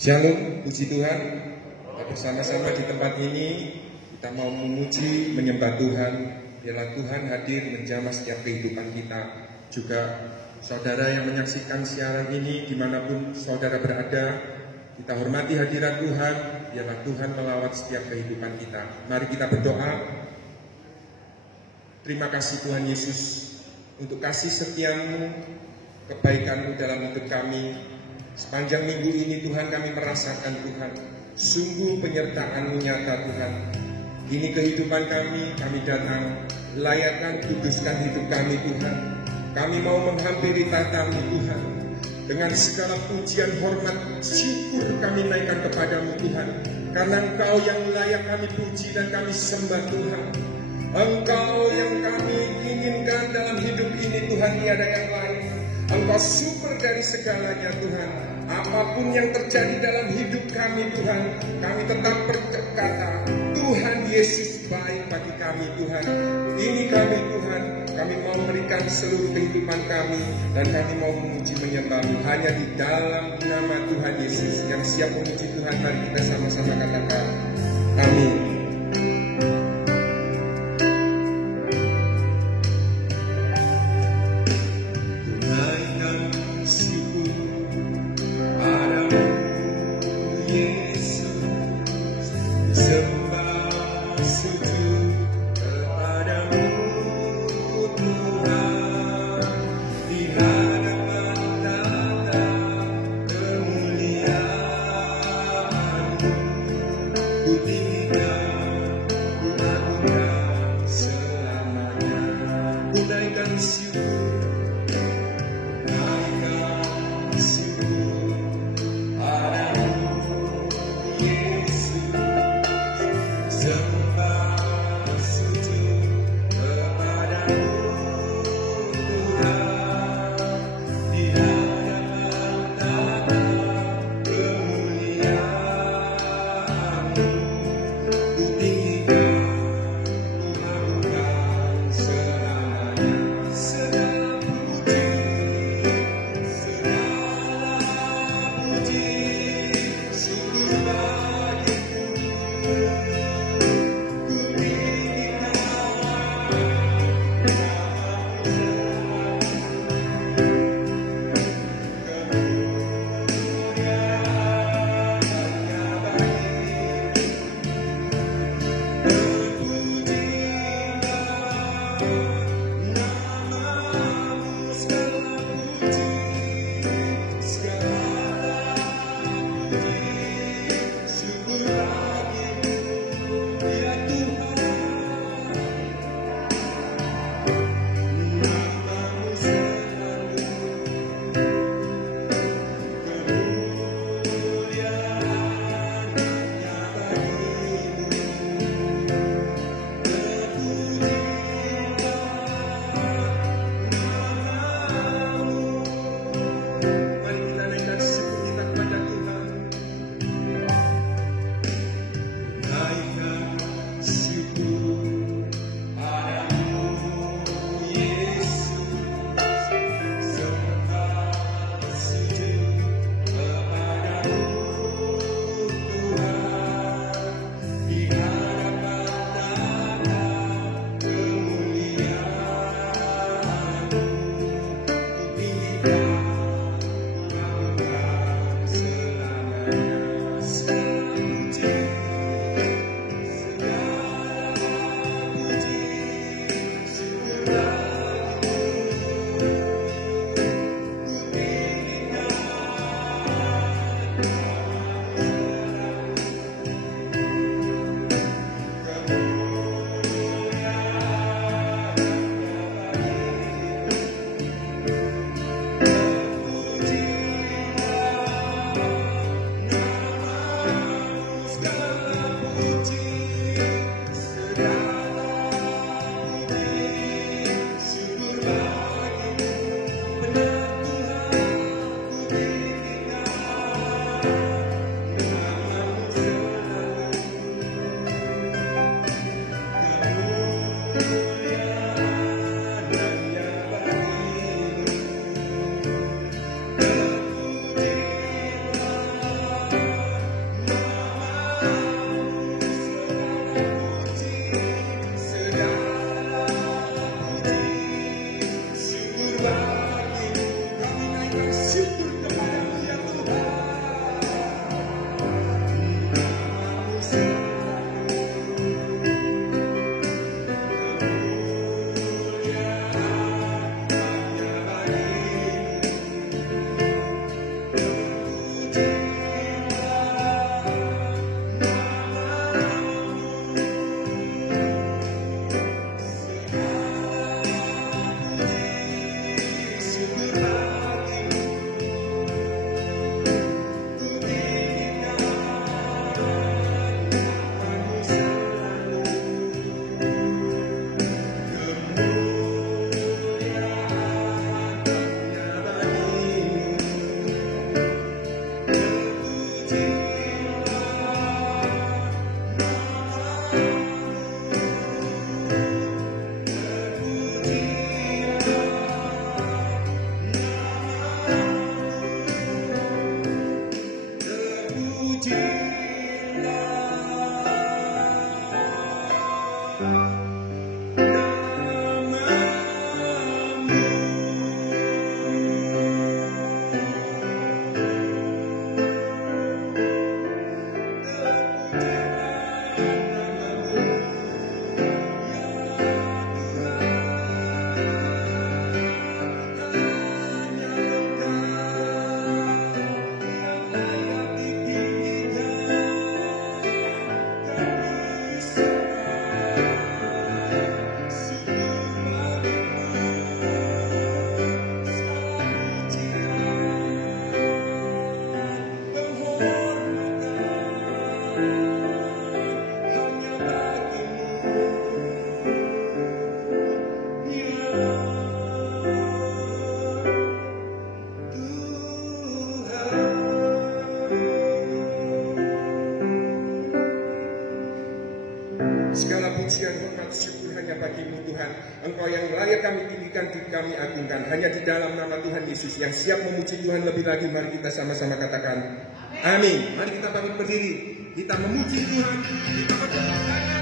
Shalom, puji Tuhan. Kita bersama-sama di tempat ini kita mau memuji, menyembah Tuhan. Biarlah Tuhan hadir menjamah setiap kehidupan kita. Juga saudara yang menyaksikan siaran ini dimanapun saudara berada, kita hormati hadirat Tuhan. Biarlah Tuhan melawat setiap kehidupan kita. Mari kita berdoa. Terima kasih Tuhan Yesus untuk kasih setiamu, kebaikan-Mu dalam hidup kami. Sepanjang minggu ini Tuhan kami merasakan Tuhan, sungguh penyertaan-Mu nyata Tuhan. Ini kehidupan kami datang, layakkan, kuduskan hidup kami Tuhan. Kami mau menghampiri tata-Mu Tuhan. Dengan segala pujian, hormat, syukur kami naikkan kepadamu Tuhan. Karena Engkau yang layak kami puji dan kami sembah Tuhan. Engkau yang kami inginkan dalam hidup ini Tuhan, tiada yang lain. Engkau sumber dari segalanya Tuhan. Apapun yang terjadi dalam hidup kami Tuhan, kami tetap berkata, Tuhan Yesus baik bagi kami Tuhan. Ini kami Tuhan, kami mau memberikan seluruh kehidupan kami, dan kami mau memuji menyembah-Mu hanya di dalam nama Tuhan Yesus. Yang siap memuji Tuhan, mari kita sama-sama katakan, amin. Segala pujian, hormat, syukur hanya bagi-Mu Tuhan. Engkau yang layak kami tinggikan, kami agungkan. Hanya di dalam nama Tuhan Yesus yang siap memuji Tuhan lebih lagi. Mari kita sama-sama katakan amin. Mari kita bangun berdiri. Kita memuji Tuhan. Kita bertepuk tangan.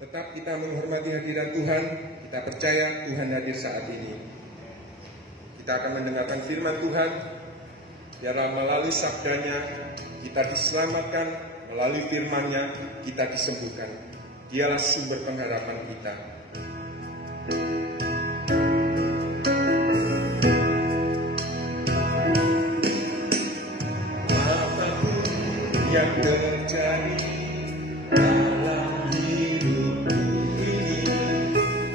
Tetap kita menghormati hadirat Tuhan, kita percaya Tuhan hadir saat ini. Kita akan mendengarkan firman Tuhan, biarlah melalui sabdanya kita diselamatkan, melalui firman-Nya kita disembuhkan. Dialah sumber pengharapan kita. Apapun yang terjadi dalam hidupku ini,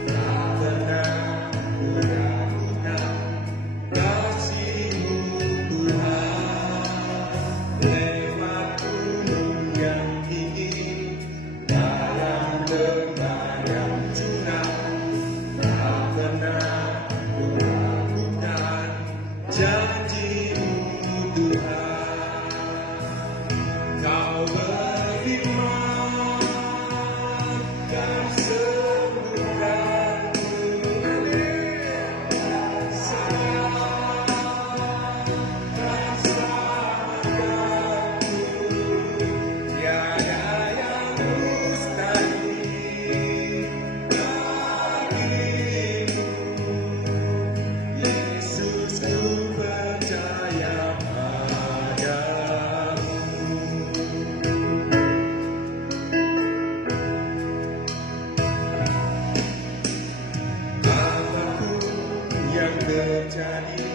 tak pernah kuragukan kasih-Mu Tuhan. Lewat gunung yang tinggi, dalam lembah yang curam, tak pernah kuragukan janji-Mu Tuhan. Kau berfirman dan sembuhkanku, sayang dan selamatkanku. Tiada yang mustahil bagimu, Yesus, ku percaya padamu. Apapun yang terjadi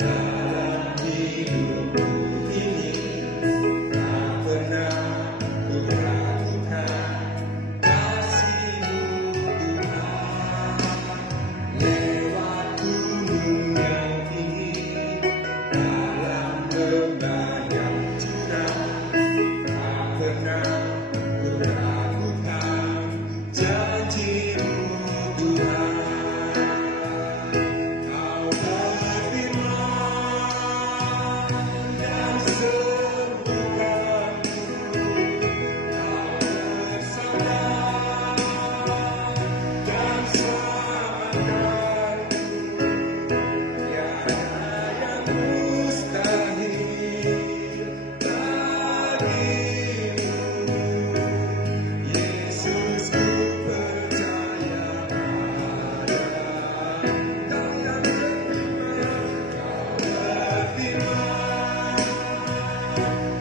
dalam hidupku ini, tak pernah kuragukan kasih-Mu Tuhan. Lewat gunung yang tinggi, dalam lembah yang curam, tak pernah kuragukan janji-Mu Tuhan. Kau berfirman dan sembuhkanku, Kau bersabda dan selamatkanku. Tiada yang mustahil bagimu, Yesus, ku percaya padamu. Kau berfirman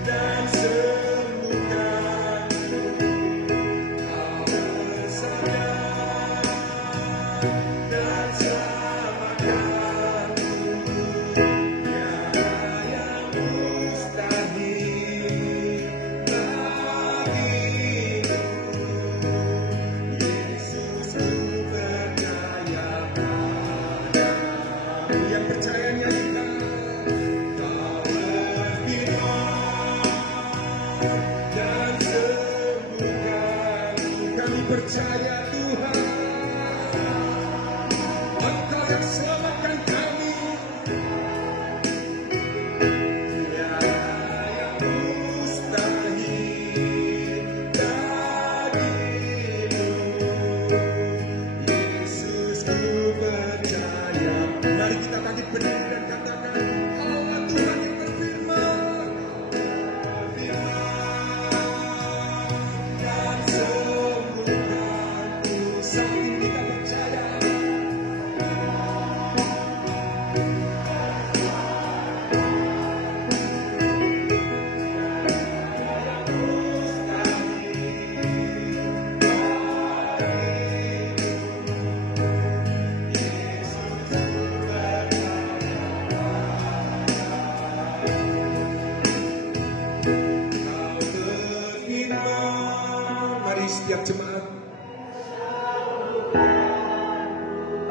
dan sembuhkanku, Kau bersabda dan selamatkanku. Tiada yang mustahil bagimu, Yesus, ku percaya padamu. Yang percaya nyanyikan. Kau berfirman dan sembuhkanku. Kami percaya Tuhan, Engkau yang selamatkan kami. Tiada yang mustahil bagimu, Yesus, ku percaya. Mari kita bangkit berdiri dan katakan, Allah Tuhan yang berfirman dan sembuhkanku. Saat ini kita percaya. Kau berfirman. Mari setiap jemaat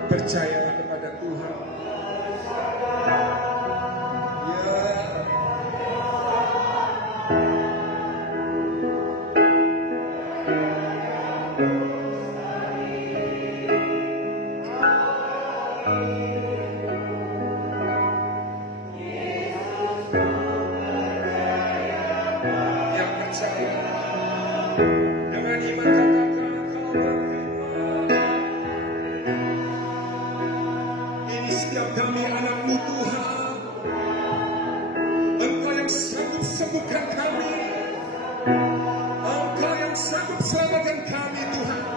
percayalah kepada Tuhan. Ya, yang percaya dengan iman katakan, Kau berfirman. Ini setiap kami anak-Mu Tuhan, Engkau yang sanggup sembuhkan kami, Engkau yang sanggup selamatkan kami Tuhan.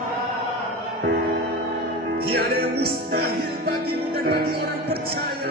Tiada yang mustahil bagimu dan bagi orang percaya.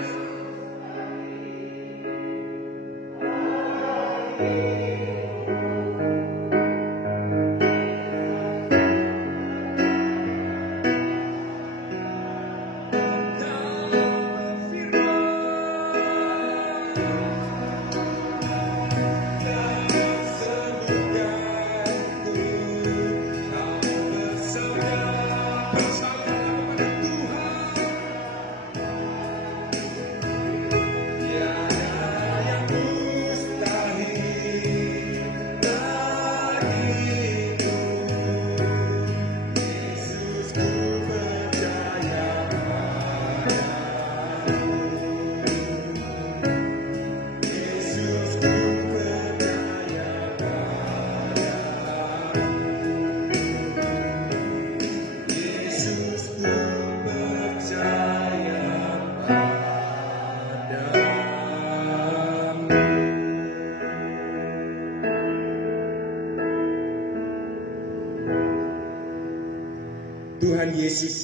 Tuhan Yesus,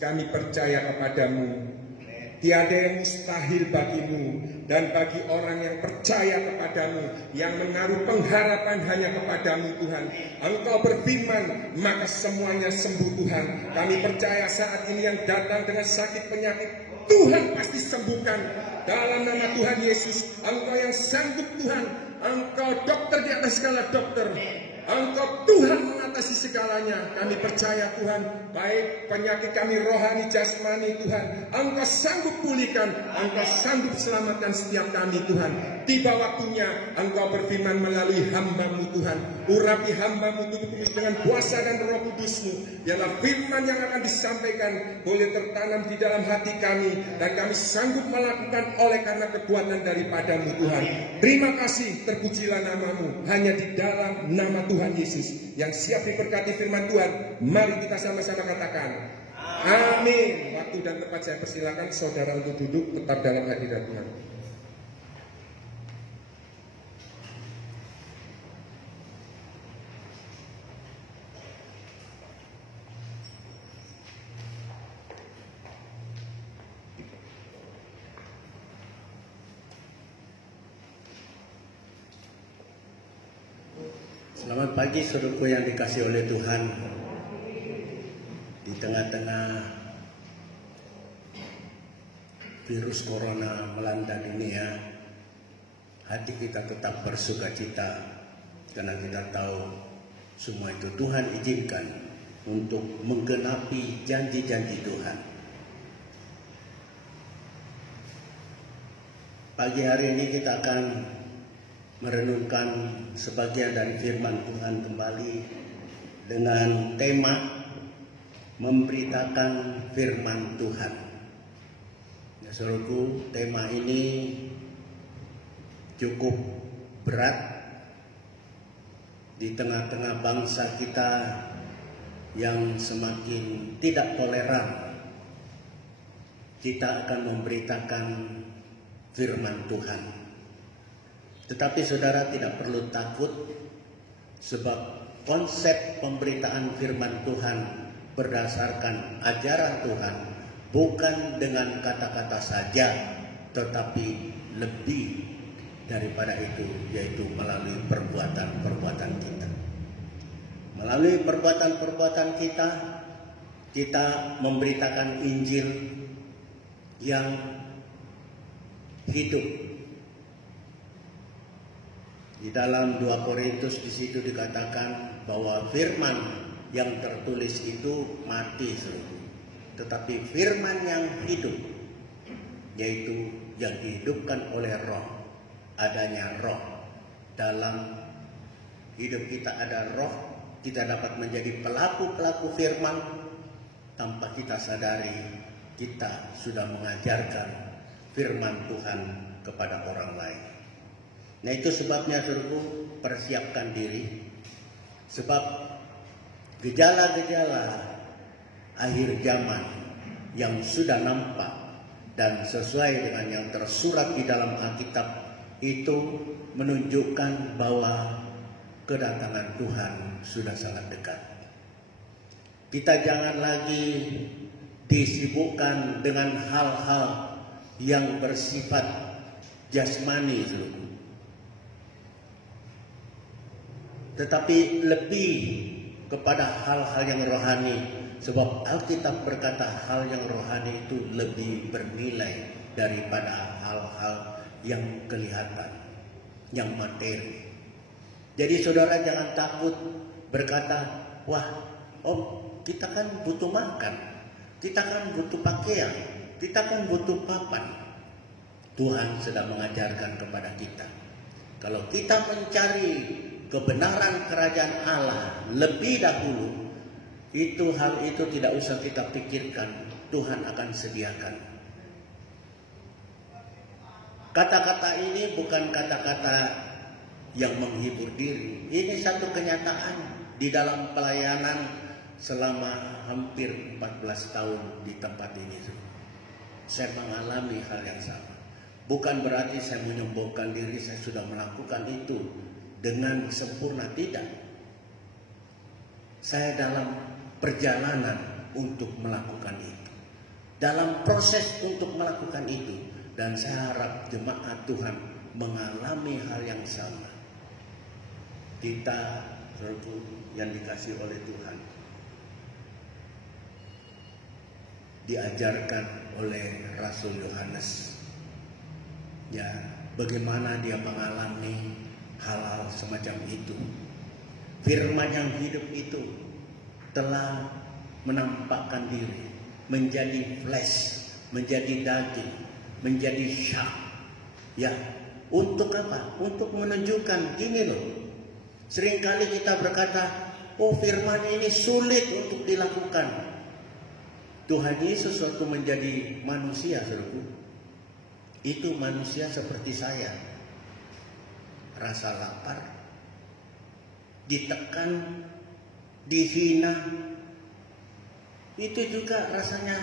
kami percaya kepadamu. Tiada yang mustahil bagimu dan bagi orang yang percaya kepadamu, yang menaruh pengharapan hanya kepadamu Tuhan. Engkau berfirman, maka semuanya sembuh Tuhan. Kami percaya saat ini yang datang dengan sakit penyakit, Tuhan pasti sembuhkan. Dalam nama Tuhan Yesus, Engkau yang sanggup Tuhan. Engkau dokter di atas segala dokter. Engkau Tuhan mengatasi segalanya. Kami percaya Tuhan, baik penyakit kami rohani, jasmani Tuhan, Engkau sanggup pulihkan, Engkau sanggup selamatkan setiap kami Tuhan. Tiba waktunya Engkau berfirman melalui hamba-Mu Tuhan. Urapi hamba-Mu Tuhan dengan kuasa dan Roh Kudus-Mu. Biarlah firman yang akan disampaikan boleh tertanam di dalam hati kami, dan kami sanggup melakukan oleh karena kekuatan daripada-Mu Tuhan. Terima kasih, terpujilah nama-Mu. Hanya di dalam nama Tuhan Yesus yang siap diberkati firman Tuhan, mari kita sama-sama katakan amin. Waktu dan tempat saya persilakan saudara untuk duduk tetap dalam hadirat Tuhan. Selamat pagi saudaraku yang dikasihi oleh Tuhan. Di tengah-tengah virus corona melanda dunia, hati kita tetap bersuka cita karena kita tahu semua itu Tuhan izinkan untuk menggenapi janji-janji Tuhan. Pagi hari ini kita akan merenungkan sebagian dari firman Tuhan kembali dengan tema memberitakan firman Tuhan. Ya, saudaraku, tema ini cukup berat di tengah-tengah bangsa kita yang semakin tidak toleran. Kita akan memberitakan firman Tuhan. Tetapi saudara tidak perlu takut, sebab konsep pemberitaan firman Tuhan berdasarkan ajaran Tuhan bukan dengan kata-kata saja, tetapi lebih daripada itu, yaitu melalui perbuatan-perbuatan kita. Melalui perbuatan-perbuatan kita, kita memberitakan Injil yang hidup. Di dalam 2 Korintus di situ dikatakan bahwa firman yang tertulis itu mati, tetapi firman yang hidup, yaitu yang dihidupkan oleh Roh, adanya Roh. Dalam hidup kita ada Roh, kita dapat menjadi pelaku-pelaku firman tanpa kita sadari kita sudah mengajarkan firman Tuhan kepada orang lain. Nah, itu sebabnya saudaraku, persiapkan diri, sebab gejala-gejala akhir zaman yang sudah nampak dan sesuai dengan yang tersurat di dalam Alkitab itu menunjukkan bahwa kedatangan Tuhan sudah sangat dekat. Kita jangan lagi disibukkan dengan hal-hal yang bersifat jasmani, saudaraku. Tetapi lebih kepada hal-hal yang rohani, sebab Alkitab berkata hal yang rohani itu lebih bernilai daripada hal-hal yang kelihatan, yang materi. Jadi saudara jangan takut berkata, wah om, kita kan butuh makan, kita kan butuh pakaian, kita kan butuh papan. Tuhan sedang mengajarkan kepada kita, kalau kita mencari kebenaran kerajaan Allah lebih dahulu, hal itu tidak usah kita pikirkan, Tuhan akan sediakan. Kata-kata ini bukan kata-kata yang menghibur diri. Ini satu kenyataan di dalam pelayanan selama hampir 14 tahun di tempat ini. Saya mengalami hal yang sama. Bukan berarti saya menyombongkan diri saya sudah melakukan itu dengan sempurna, tidak. Saya dalam perjalanan untuk melakukan itu, dalam proses untuk melakukan itu, dan saya harap jemaat Tuhan mengalami hal yang sama. Kita yang dikasih oleh Tuhan diajarkan oleh Rasul Yohanes, ya, bagaimana dia mengalami hal-hal semacam itu. Firman yang hidup itu telah menampakkan diri, menjadi flesh, menjadi daging, menjadi syak. Ya, untuk apa? Untuk menunjukkan gini loh. Seringkali kita berkata, oh firman ini sulit untuk dilakukan. Tuhan Yesus waktu menjadi manusia, saudaraku, itu manusia seperti saya. Rasa lapar, ditekan, dihina, itu juga rasanya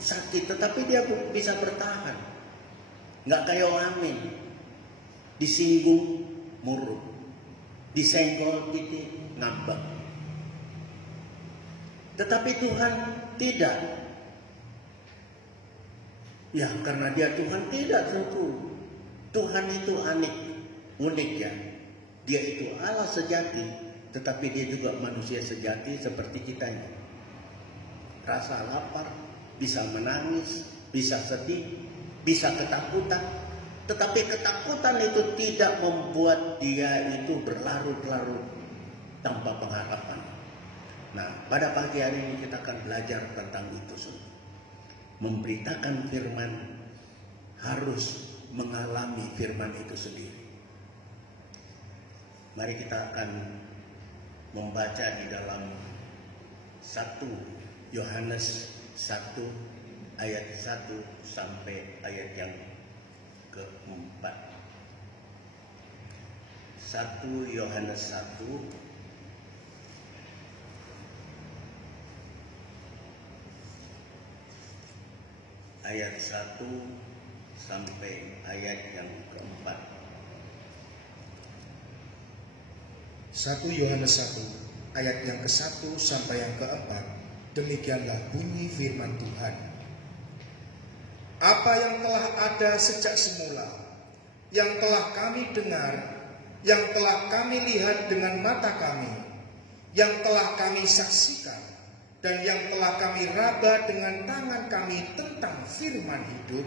sakit, tetapi dia bisa bertahan. Nggak kayak Amin, disinggung murung, disenggol titik ngambek. Tetapi Tuhan tidak. Ya, karena dia Tuhan tidak, tentu. Tuhan itu unik ya. Dia itu Allah sejati, tetapi dia juga manusia sejati seperti kita ini. Rasa lapar, bisa menangis, bisa sedih, bisa ketakutan. Tetapi ketakutan itu tidak membuat dia itu berlarut-larut tanpa pengharapan. Nah, pada pagi hari ini kita akan belajar tentang itu semua. Memberitakan firman harus mengalami firman itu sendiri. Mari kita akan membaca di dalam 1 Yohanes 1 ayat 1 sampai ayat yang keempat. 1 Yohanes 1 ayat 1 sampai ayat yang keempat. 1 Yohanes 1 ayat yang ke-1 sampai yang keempat. Demikianlah bunyi firman Tuhan. Apa yang telah ada sejak semula, yang telah kami dengar, yang telah kami lihat dengan mata kami, yang telah kami saksikan, dan yang telah kami raba dengan tangan kami tentang firman hidup,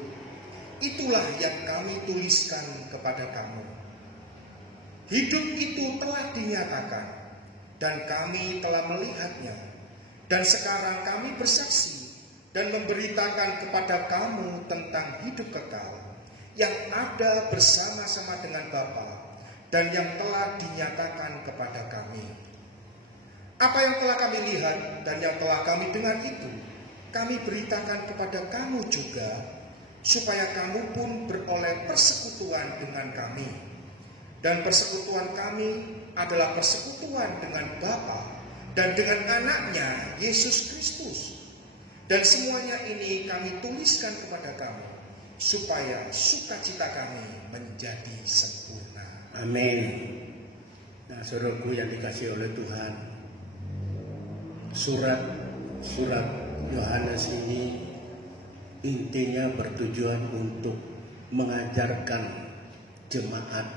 itulah yang kami tuliskan kepada kamu. Hidup itu telah dinyatakan, dan kami telah melihatnya, dan sekarang kami bersaksi dan memberitakan kepada kamu tentang hidup kekal yang ada bersama-sama dengan Bapa dan yang telah dinyatakan kepada kami. Apa yang telah kami lihat dan yang telah kami dengar itu, kami beritakan kepada kamu juga, supaya kamu pun beroleh persekutuan dengan kami. Dan persekutuan kami adalah persekutuan dengan Bapa dan dengan anaknya Yesus Kristus. Dan semuanya ini kami tuliskan kepada kamu, supaya sukacita kami menjadi sempurna. Amin. Nah, saudaraku yang dikasihi oleh Tuhan, surat Yohanes ini intinya bertujuan untuk mengajarkan jemaat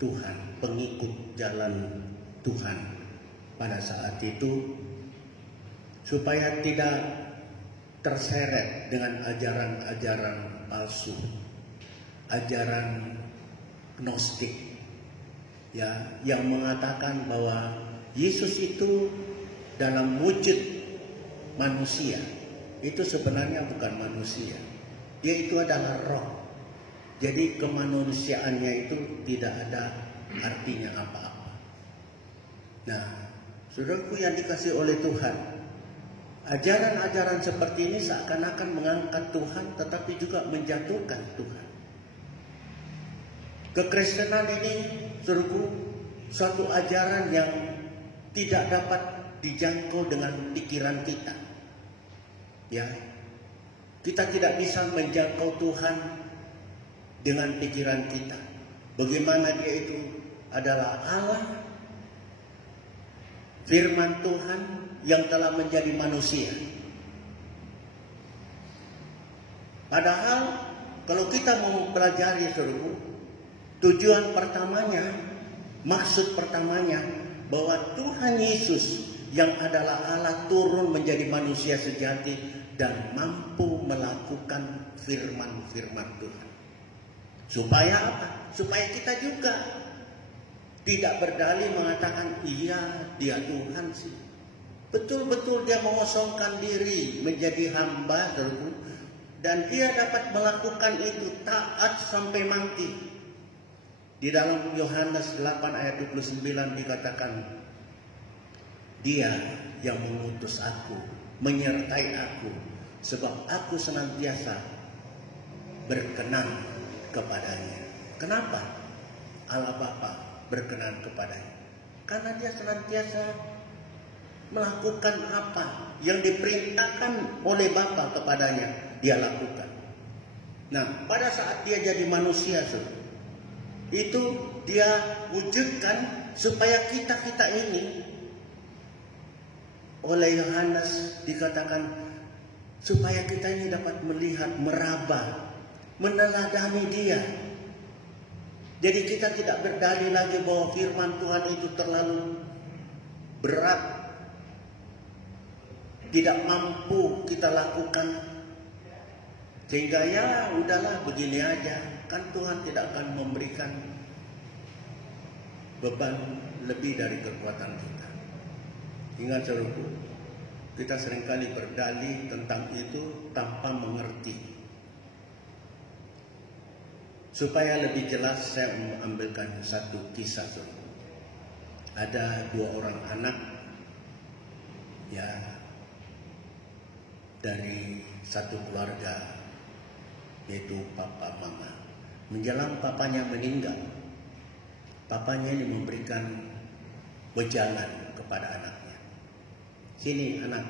Tuhan, pengikut jalan Tuhan pada saat itu, supaya tidak terseret dengan ajaran-ajaran palsu, ajaran gnostik, ya, yang mengatakan bahwa Yesus itu dalam wujud manusia itu sebenarnya bukan manusia, dia itu adalah roh. Jadi kemanusiaannya itu tidak ada artinya apa-apa. Nah, saudaraku yang dikasih oleh Tuhan, ajaran-ajaran seperti ini seakan-akan mengangkat Tuhan tetapi juga menjatuhkan Tuhan. Kekristenan ini, saudaraku, suatu ajaran yang tidak dapat dijangkau dengan pikiran kita. Ya, kita tidak bisa menjangkau Tuhan dengan pikiran kita. Bagaimana dia itu adalah Allah, firman Tuhan yang telah menjadi manusia. Padahal kalau kita mau pelajari, saudaraku, tujuan pertamanya, maksud pertamanya, bahwa Tuhan Yesus yang adalah Allah turun menjadi manusia sejati dan mampu melakukan firman-firman Tuhan. Supaya apa? Supaya kita juga tidak berdalih mengatakan, iya dia Tuhan sih. Betul-betul dia mengosongkan diri menjadi hamba, saudaraku, dan dia dapat melakukan itu taat sampai mati. Di dalam Yohanes 8 ayat 29 dikatakan, dia yang mengutus aku, menyertai aku, sebab aku senantiasa berkenan kepadanya. Kenapa Allah Bapa berkenan kepadanya? Karena dia senantiasa melakukan apa yang diperintahkan oleh Bapa kepadanya, dia lakukan. Nah, pada saat dia jadi manusia, itu dia wujudkan supaya kita ini, oleh Yohanes dikatakan, supaya kita ini dapat melihat, meraba, meneladani dia. Jadi kita tidak berdalih lagi bahwa firman Tuhan itu terlalu berat, tidak mampu kita lakukan, sehingga ya udahlah begini aja. Kan Tuhan tidak akan memberikan beban lebih dari kekuatan kita. Ingat, saudaraku, kita seringkali berdalih tentang itu tanpa mengerti. Supaya lebih jelas, saya mengambilkan satu kisah. Ada dua orang anak, ya, dari satu keluarga, yaitu papa mama. Menjelang papanya meninggal, papanya ini memberikan wejangan kepada anaknya. Sini anak,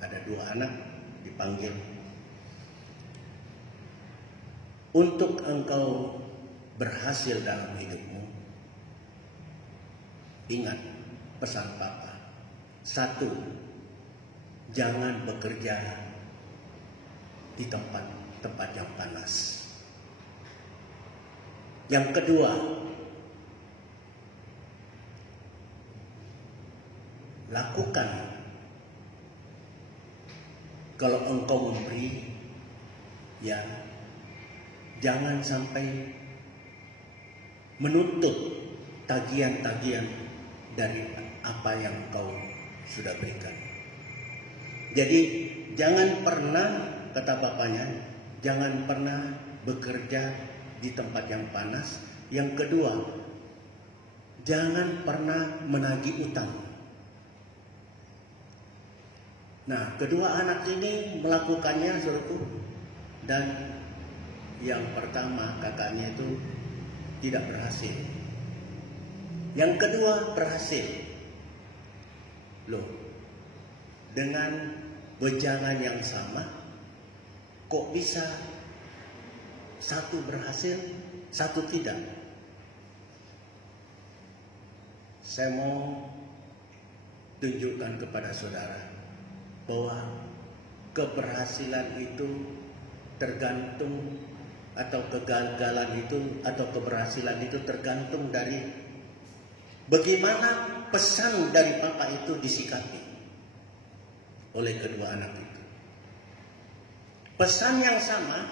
ada dua anak, dipanggil. Untuk engkau berhasil dalam hidupmu, ingat pesan Papa. 1, jangan bekerja di tempat yang panas. Yang kedua, lakukan kalau engkau memberi, ya, jangan sampai menuntut tagihan-tagihan dari apa yang kau sudah berikan. Jadi jangan pernah, kata bapaknya, jangan pernah bekerja di tempat yang panas. Yang kedua, jangan pernah menagih utang. Nah, kedua anak ini melakukannya, saudaraku, dan yang pertama kakaknya itu tidak berhasil. Yang kedua berhasil. Loh, dengan wejangan yang sama, kok bisa satu berhasil, satu tidak? Saya mau tunjukkan kepada saudara bahwa keberhasilan itu tergantung, atau kegagalan itu atau keberhasilan itu tergantung dari bagaimana pesan dari Bapak itu disikapi oleh kedua anak itu. Pesan yang sama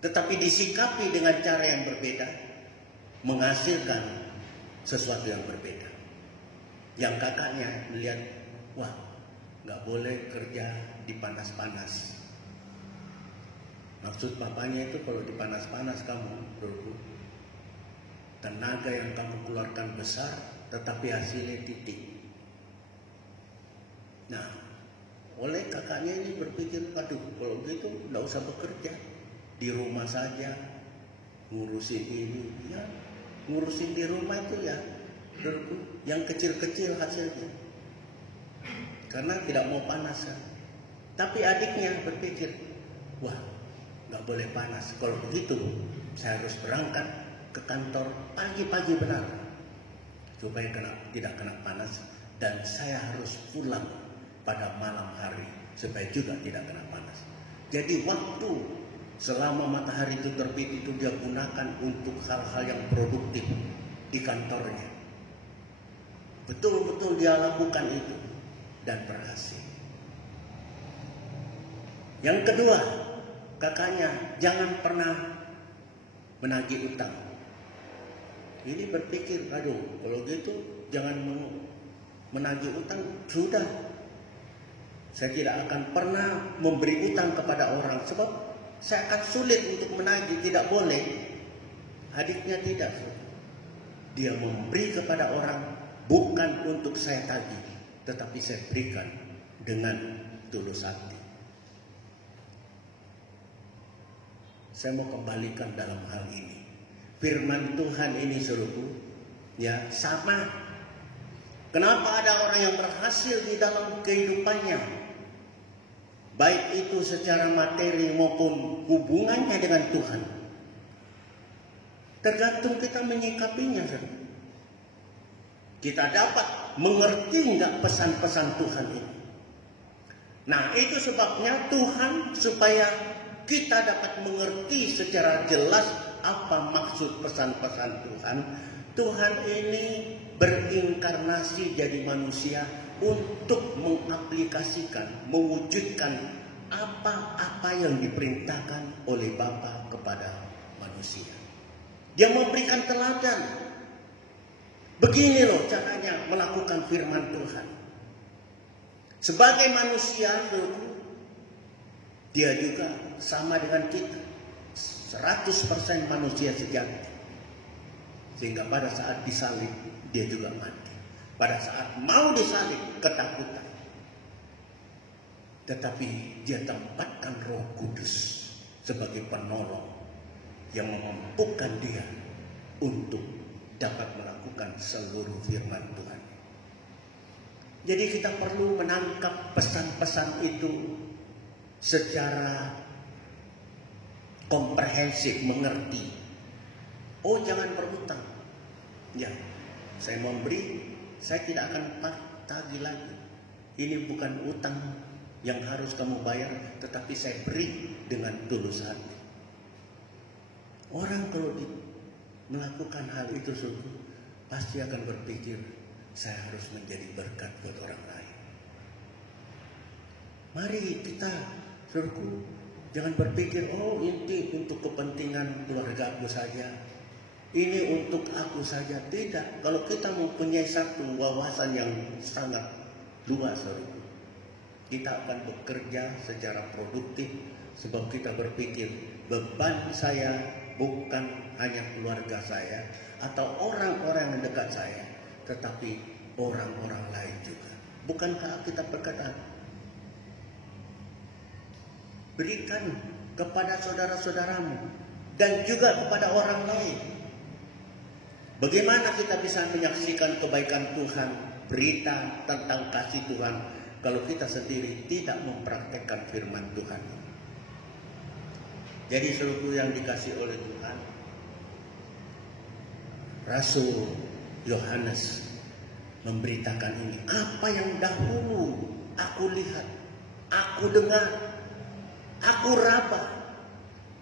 tetapi disikapi dengan cara yang berbeda menghasilkan sesuatu yang berbeda. Yang kakaknya melihat, wah, nggak boleh kerja di panas-panas. Maksud bapaknya itu kalau dipanas-panas kamu, tenaga yang kamu keluarkan besar, tetapi hasilnya titik. Nah, oleh kakaknya ini berpikir, aduh, kalau gitu nggak usah bekerja, di rumah saja, ngurusin ini, ya, ngurusin di rumah itu ya, yang kecil-kecil hasilnya, karena tidak mau panas kan. Tapi adiknya berpikir, wah, nggak boleh panas. Kalau begitu, saya harus berangkat ke kantor pagi-pagi benar supaya tidak kena panas, dan saya harus pulang pada malam hari supaya juga tidak kena panas. Jadi waktu selama matahari itu terbit itu dia gunakan untuk hal-hal yang produktif di kantornya. Betul-betul dia lakukan itu dan berhasil. Yang kedua, kakaknya jangan pernah menagih utang. Ini berpikir, aduh, kalau gitu jangan menagih utang, sudah. Saya tidak akan pernah memberi utang kepada orang, sebab saya akan sulit untuk menagih, tidak boleh. Adiknya tidak. Dia memberi kepada orang bukan untuk saya tagih, tetapi saya berikan dengan tulus hati. Saya mau kembalikan dalam hal ini. Firman Tuhan ini suruhku, ya sama. Kenapa ada orang yang berhasil di dalam kehidupannya, baik itu secara materi maupun hubungannya dengan Tuhan? Tergantung kita menyikapinya. Kita dapat mengerti nggak pesan-pesan Tuhan ini? Nah, itu sebabnya Tuhan, supaya kita dapat mengerti secara jelas apa maksud pesan-pesan Tuhan. Tuhan ini berinkarnasi jadi manusia untuk mengaplikasikan, mewujudkan apa-apa yang diperintahkan oleh Bapa kepada manusia. Dia memberikan teladan. Begini loh caranya melakukan firman Tuhan. Sebagai manusia, dia juga sama dengan kita, 100% manusia sejati. Sehingga pada saat disalib, dia juga mati. Pada saat mau disalib, ketakutan. Tetapi dia tempatkan Roh Kudus sebagai penolong yang memampukan dia untuk dapat melakukan seluruh firman Tuhan. Jadi kita perlu menangkap pesan-pesan itu secara komprehensif, mengerti. Oh, jangan berhutang. Ya, saya memberi, saya tidak akan tagih lagi. Ini bukan utang yang harus kamu bayar, tetapi saya beri dengan tulus hati. Orang kalau melakukan hal itu sungguh, pasti akan berpikir, saya harus menjadi berkat buat orang lain. Mari kita, saudaraku, jangan berpikir, oh ini untuk kepentingan keluarga aku saja, ini untuk aku saja. Tidak. Kalau kita mempunyai satu wawasan yang sangat luas, saudaraku, kita akan bekerja secara produktif, sebab kita berpikir beban saya bukan hanya keluarga saya atau orang-orang yang dekat saya, tetapi orang-orang lain juga. Bukankah kita berkata, berikan kepada saudara-saudaramu dan juga kepada orang lain. Bagaimana kita bisa menyaksikan kebaikan Tuhan, berita tentang kasih Tuhan, kalau kita sendiri tidak mempraktekkan firman Tuhan? Jadi seluruh yang dikasih oleh Tuhan, Rasul Yohanes memberitakan ini, apa yang dahulu aku lihat, aku aku dengar, aku raba.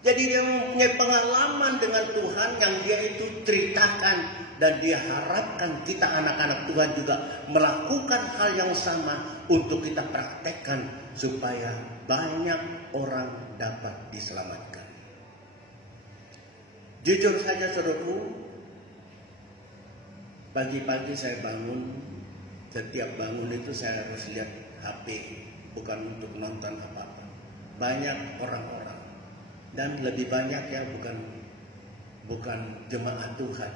Jadi dia mempunyai pengalaman dengan Tuhan yang dia itu ceritakan, dan dia harapkan kita anak-anak Tuhan juga melakukan hal yang sama untuk kita praktekkan supaya banyak orang dapat diselamatkan. Jujur saja saudaraku, pagi-pagi saya bangun, setiap bangun itu saya harus lihat HP, bukan untuk nonton apa-apa. Banyak orang-orang, dan lebih banyak ya bukan jemaat Tuhan,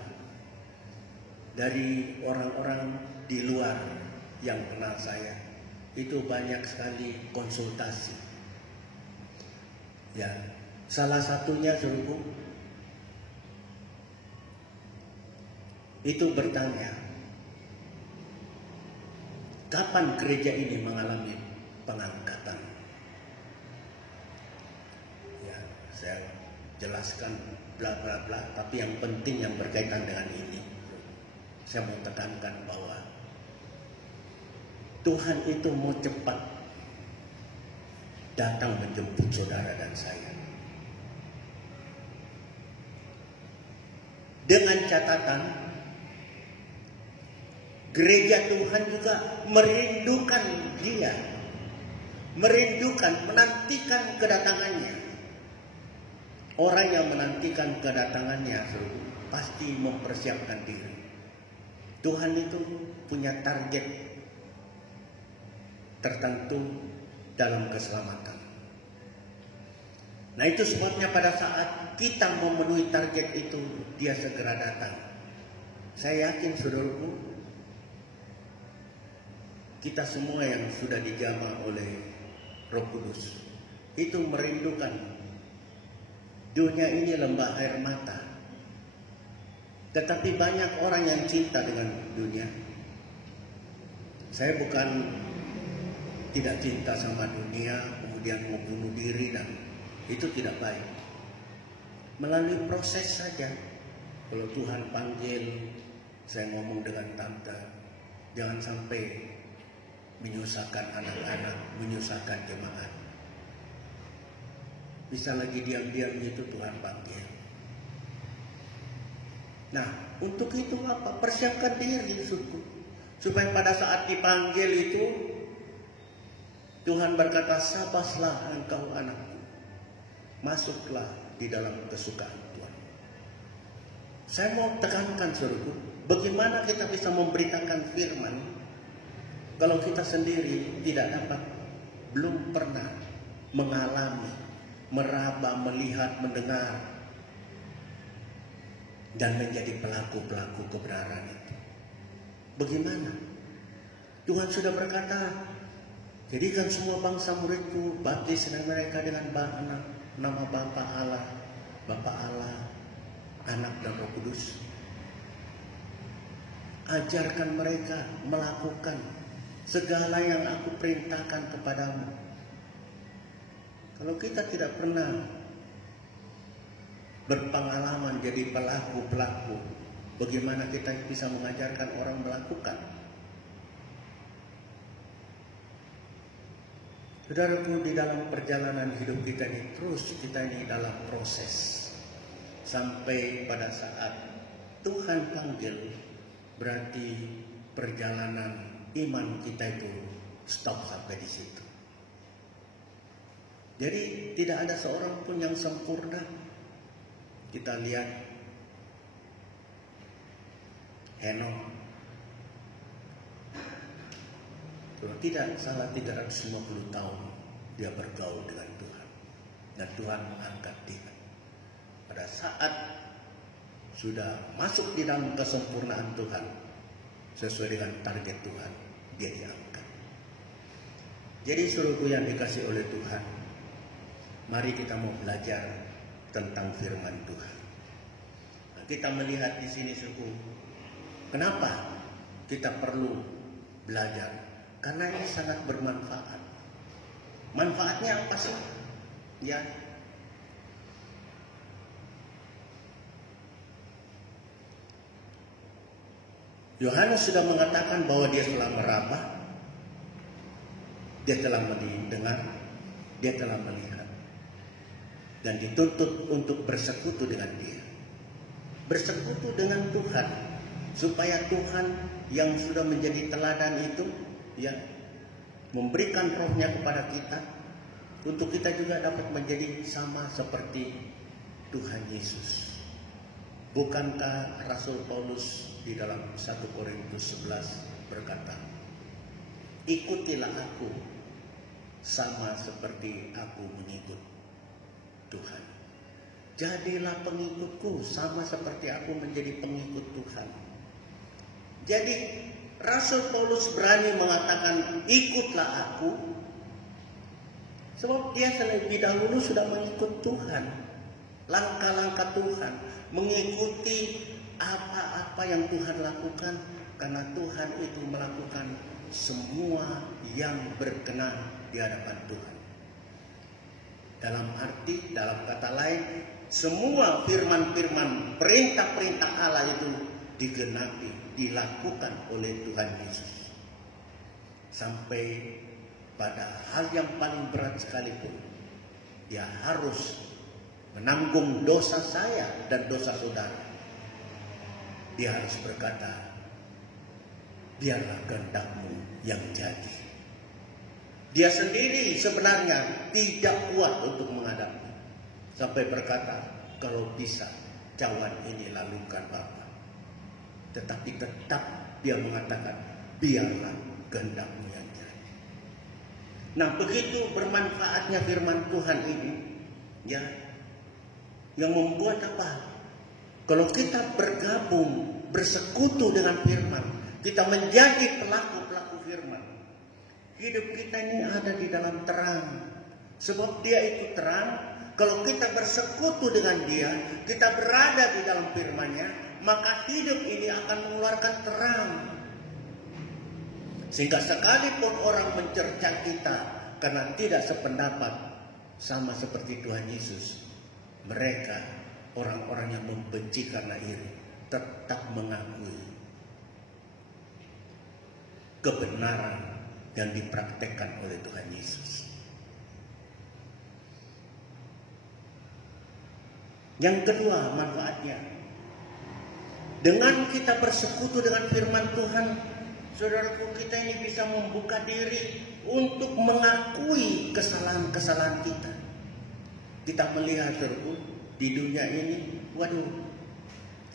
dari orang-orang di luar yang kenal saya, itu banyak sekali konsultasi. Ya, salah satunya saudaraku itu bertanya, kapan gereja ini mengalami pengangkatan? Ya, saya jelaskan bla bla bla, tapi yang penting yang berkaitan dengan ini, saya mau tekankan bahwa Tuhan itu mau cepat datang menjemput saudara dan saya. Dengan catatan, gereja Tuhan juga merindukan dia, menantikan kedatangannya. Orang yang menantikan kedatangannya pasti mempersiapkan diri. Tuhan itu punya target tertentu dalam keselamatan. Nah, itu sebabnya pada saat kita memenuhi target itu, dia segera datang. Saya yakin saudaraku, kita semua yang sudah dijamah oleh Roh Kudus itu merindukan. Dunia ini lembah air mata, tetapi banyak orang yang cinta dengan dunia. Saya bukan tidak cinta sama dunia kemudian mau bunuh diri, dan itu tidak baik. Melalui proses saja. Kalau Tuhan panggil, saya ngomong dengan tante, jangan sampai menyusahkan anak-anak, menyusahkan jemaat. Bisa lagi diam-diam gitu Tuhan panggil. Nah, untuk itu apa? Persiapkan diri supaya pada saat dipanggil itu Tuhan berkata, "Sabaslah engkau anakku, masuklah di dalam kesukaan Tuhan." Saya mau tekankan saudaraku, bagaimana kita bisa memberitakan firman kalau kita sendiri tidak dapat, belum pernah mengalami, meraba, melihat, mendengar, dan menjadi pelaku-pelaku kebenaran itu. Bagaimana? Tuhan sudah berkata, "Jadikan semua bangsa muridku, baptis mereka dengan nama Bapa Allah, Anak dan Roh Kudus. Ajarkan mereka melakukan segala yang aku perintahkan kepadamu." Kalau kita tidak pernah berpengalaman jadi pelaku-pelaku, bagaimana kita bisa mengajarkan orang melakukan? Saudaraku, di dalam perjalanan hidup kita ini, terus kita ini dalam proses. Sampai pada saat Tuhan panggil, berarti perjalanan iman kita itu stop sampai di situ. Jadi tidak ada seorang pun yang sempurna. Kita lihat Henokh, kalau tidak salah 350 tahun dia bergaul dengan Tuhan, dan Tuhan mengangkat dia. Pada saat sudah masuk di dalam kesempurnaan Tuhan, sesuai dengan target Tuhan, dia diangkat. Jadi saudaraku yang dikasih oleh Tuhan, mari kita mau belajar tentang firman Tuhan. Nah, kita melihat di sini suku, kenapa kita perlu belajar? Karena ini sangat bermanfaat. Manfaatnya apa sih? Ya, Yohanes sudah mengatakan bahwa dia telah meraba, dia telah mendengar, dia telah melihat dan dituntut untuk bersekutu dengan dia, bersekutu dengan Tuhan, supaya Tuhan yang sudah menjadi teladan itu ya memberikan rohnya kepada kita, untuk kita juga dapat menjadi sama seperti Tuhan Yesus. Bukankah Rasul Paulus di dalam 1 Korintus 11 berkata, ikutilah aku sama seperti aku mengikut Tuhan. Jadilah pengikutku sama seperti aku menjadi pengikut Tuhan. Jadi Rasul Paulus berani mengatakan ikutlah aku, sebab dia terlebih dahulu sudah mengikut Tuhan. Langkah-langkah Tuhan, mengikuti apa-apa yang Tuhan lakukan, karena Tuhan itu melakukan semua yang berkenan di hadapan Tuhan. Dalam arti, dalam kata lain, semua firman-firman, perintah-perintah Allah itu digenapi, dilakukan oleh Tuhan Yesus. Sampai pada hal yang paling berat sekalipun, dia harus menanggung dosa saya dan dosa saudara. Dia harus berkata, biarlah kehendak-Mu yang jadi. Dia sendiri sebenarnya tidak kuat untuk menghadapi, sampai berkata, kalau bisa cawan ini lalukan Bapa. Tetapi tetap dia mengatakan, biarlah kehendak-Mu yang jadi. Nah, begitu bermanfaatnya firman Tuhan ini, ya, yang membuat apa? Kalau kita bergabung, bersekutu dengan firman, kita menjadi pelaku-pelaku firman, hidup kita ini ada di dalam terang. Sebab dia itu terang. Kalau kita bersekutu dengan dia, kita berada di dalam firman-Nya, maka hidup ini akan mengeluarkan terang. Sehingga sekalipun orang mencerca kita karena tidak sependapat sama seperti Tuhan Yesus, mereka, orang-orang yang membenci karena iri, tetap mengakui kebenaran yang dipraktekkan oleh Tuhan Yesus. Yang kedua manfaatnya, dengan kita bersekutu dengan firman Tuhan, saudaraku, kita ini bisa membuka diri untuk mengakui kesalahan-kesalahan kita. Kita melihat, saudaraku, di dunia ini, waduh,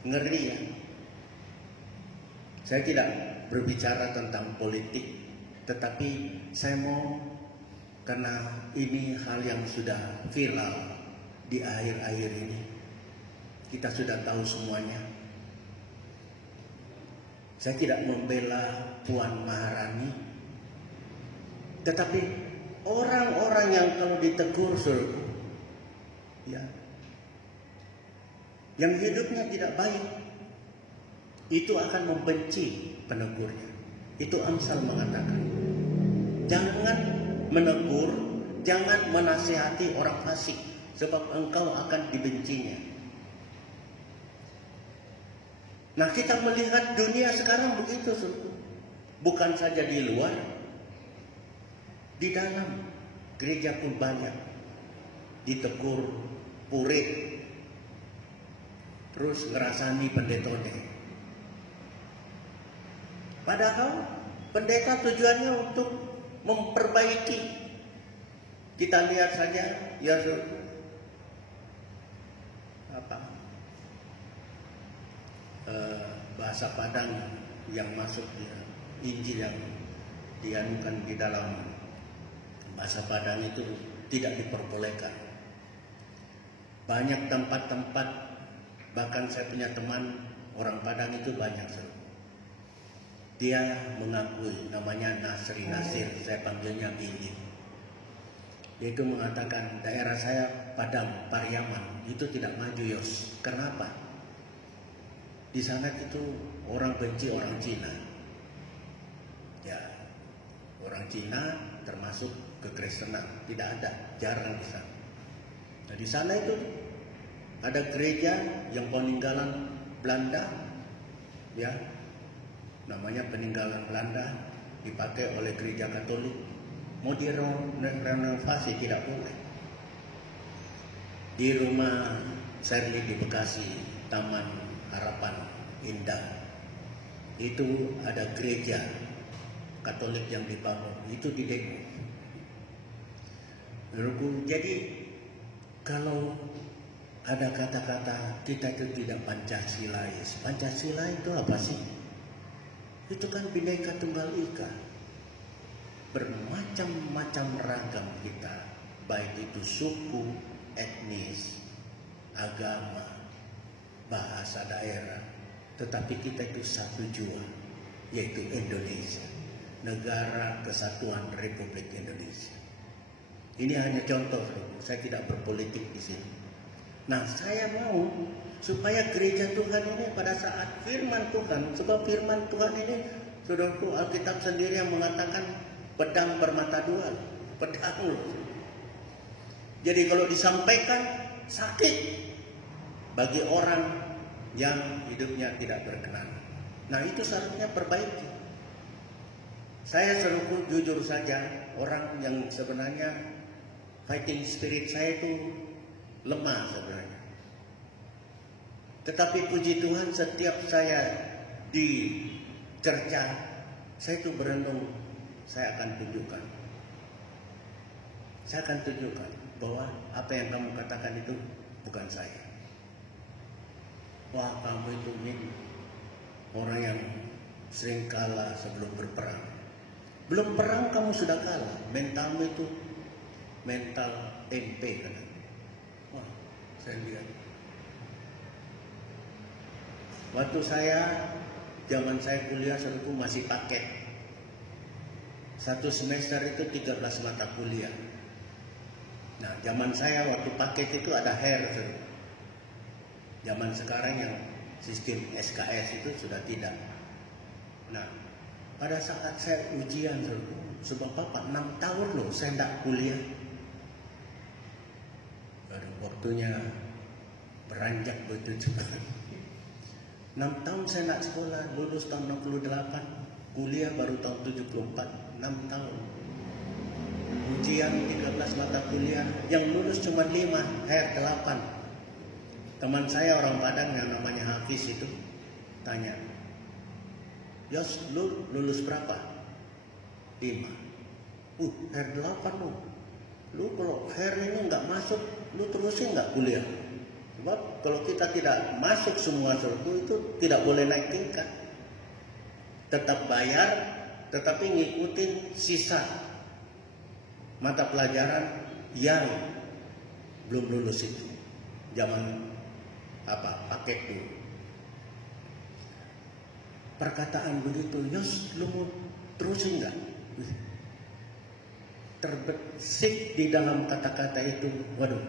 ngeri ya. Saya tidak berbicara tentang politik, tetapi saya mau, karena ini hal yang sudah viral di akhir-akhir ini, kita sudah tahu semuanya. Saya tidak membela Puan Maharani, tetapi orang-orang yang kalau ditegur, ya, yang hidupnya tidak baik, itu akan membenci penegurnya. Itu Amsal mengatakan, jangan menegur, jangan menasihati orang fasik, sebab engkau akan dibencinya. Nah, kita melihat dunia sekarang begitu, bukan saja di luar, di dalam gereja pun banyak ditegur, purit, terus ngerasani pendetone. Padahal pendeta tujuannya untuk memperbaiki. Kita lihat saja, ya, bahasa Padang yang masuk di Injil yang dianukan di dalam bahasa Padang itu tidak diperbolehkan. Banyak tempat-tempat, bahkan saya punya teman orang Padang itu banyak. Dia mengakui, namanya Nasri Nasir, saya panggilnya Billy. Dia itu mengatakan, daerah saya Padang, Pariaman, itu tidak maju, Yos. Kenapa? Di sana itu orang benci orang Cina. Ya, orang Cina termasuk kekristenan, tidak ada, jarang di sana. Nah, di sana itu ada gereja yang peninggalan Belanda, ya, namanya peninggalan Belanda, dipakai oleh gereja Katolik. mau direnovasi tidak boleh. Di rumah Sherly di Bekasi, Taman Harapan Indah, itu ada gereja Katolik yang dibangun, itu didemo. Jadi kalau ada kata-kata kita itu tidak Pancasilais, Pancasila itu apa sih? Itu kan Bhinneka Tunggal Ika, bermacam-macam ragam kita, baik itu suku, etnis, agama, bahasa daerah, tetapi kita itu satu jua, yaitu Indonesia, Negara Kesatuan Republik Indonesia. Ini hanya contoh, saya tidak berpolitik di sini. Nah, saya mau supaya gereja Tuhan ini pada saat firman Tuhan, sebab firman Tuhan ini, saudaraku, Alkitab sendiri yang mengatakan pedang bermata dua, pedang loh. Jadi kalau disampaikan sakit bagi orang yang hidupnya tidak berkenan. Nah, itu seharusnya perbaiki. Saya selalu jujur saja, orang yang sebenarnya fighting spirit saya itu lemah sebenarnya. Tetapi puji Tuhan, setiap saya dicerca, saya itu berenung, saya akan tunjukkan. Saya akan tunjukkan bahwa apa yang kamu katakan itu bukan saya. Wah, kamu itu orang yang sering kalah sebelum berperang. Belum perang kamu sudah kalah. Mentalmu itu mental MP kan. Wah, saya lihat. Waktu zaman saya kuliah, saudaraku, masih paket. Satu semester itu 13 mata kuliah. Nah, zaman saya waktu paket itu ada HER. Zaman sekarang yang sistem SKS itu sudah tidak. Nah, pada saat saya ujian, sebab Bapak 6 tahun loh saya tidak kuliah. Baru waktunya beranjak begitu cepat. 6 tahun saya nak sekolah, lulus tahun 68, kuliah baru tahun 74, 6 tahun. Ujian 13 mata kuliah, yang lulus cuma 5, HER 8. Teman saya orang Padang yang namanya Hafiz itu tanya, Yos, lu lulus berapa? 5. HER 8 lu. Lu kalau HER ini nggak masuk, lu terusin nggak kuliah? Sebab kalau kita tidak masuk semua itu tidak boleh naik tingkat. Tetap bayar, tetapi ngikutin sisa mata pelajaran yang belum lulus itu. Zaman paket dulu. Perkataan begitu, Yos, lu mau terusin nggak? Terbesit di dalam kata-kata itu, waduh,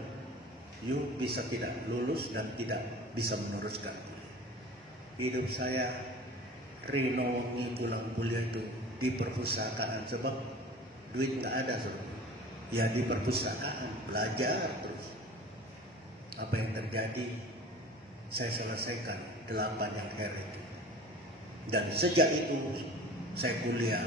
you bisa tidak lulus dan tidak bisa meneruskan. Hidup saya renowngi pulang kuliah itu di perpustakaan, sebab duit nggak ada, ya di perpustakaan belajar terus. Apa yang terjadi, saya selesaikan 8 yang HER itu, dan sejak itu saya kuliah.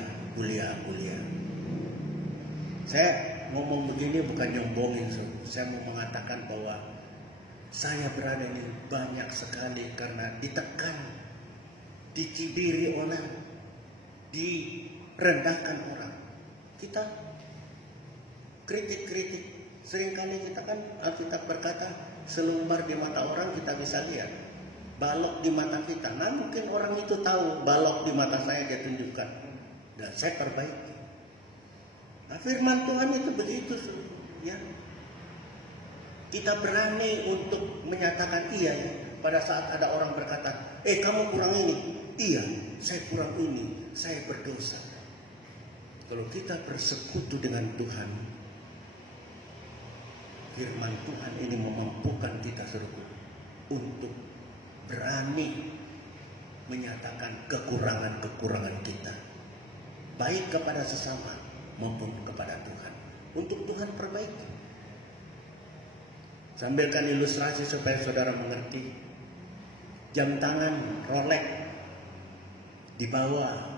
Saya ngomong begini bukan nyombongin, saya mau mengatakan bahwa saya berada ini banyak sekali karena ditekan, dicibiri orang, direndahkan orang. Kita kritik, seringkali kita kan, Alkitab berkata, selumbar di mata orang kita bisa lihat, balok di mata kita. Nah, mungkin orang itu tahu balok di mata saya, dia tunjukkan, dan saya perbaiki. Nah, firman Tuhan itu begitu, ya. Kita berani untuk menyatakan iya, ya. Pada saat ada orang berkata, kamu kurang ini. Iya, saya kurang ini, saya berdosa. Kalau kita bersekutu dengan Tuhan, firman Tuhan ini memampukan kita, saudara, untuk berani menyatakan kekurangan-kekurangan kita, baik kepada sesama maupun kepada Tuhan, untuk Tuhan perbaiki. Sambilkan ilustrasi supaya saudara mengerti, jam tangan Rolex di bawah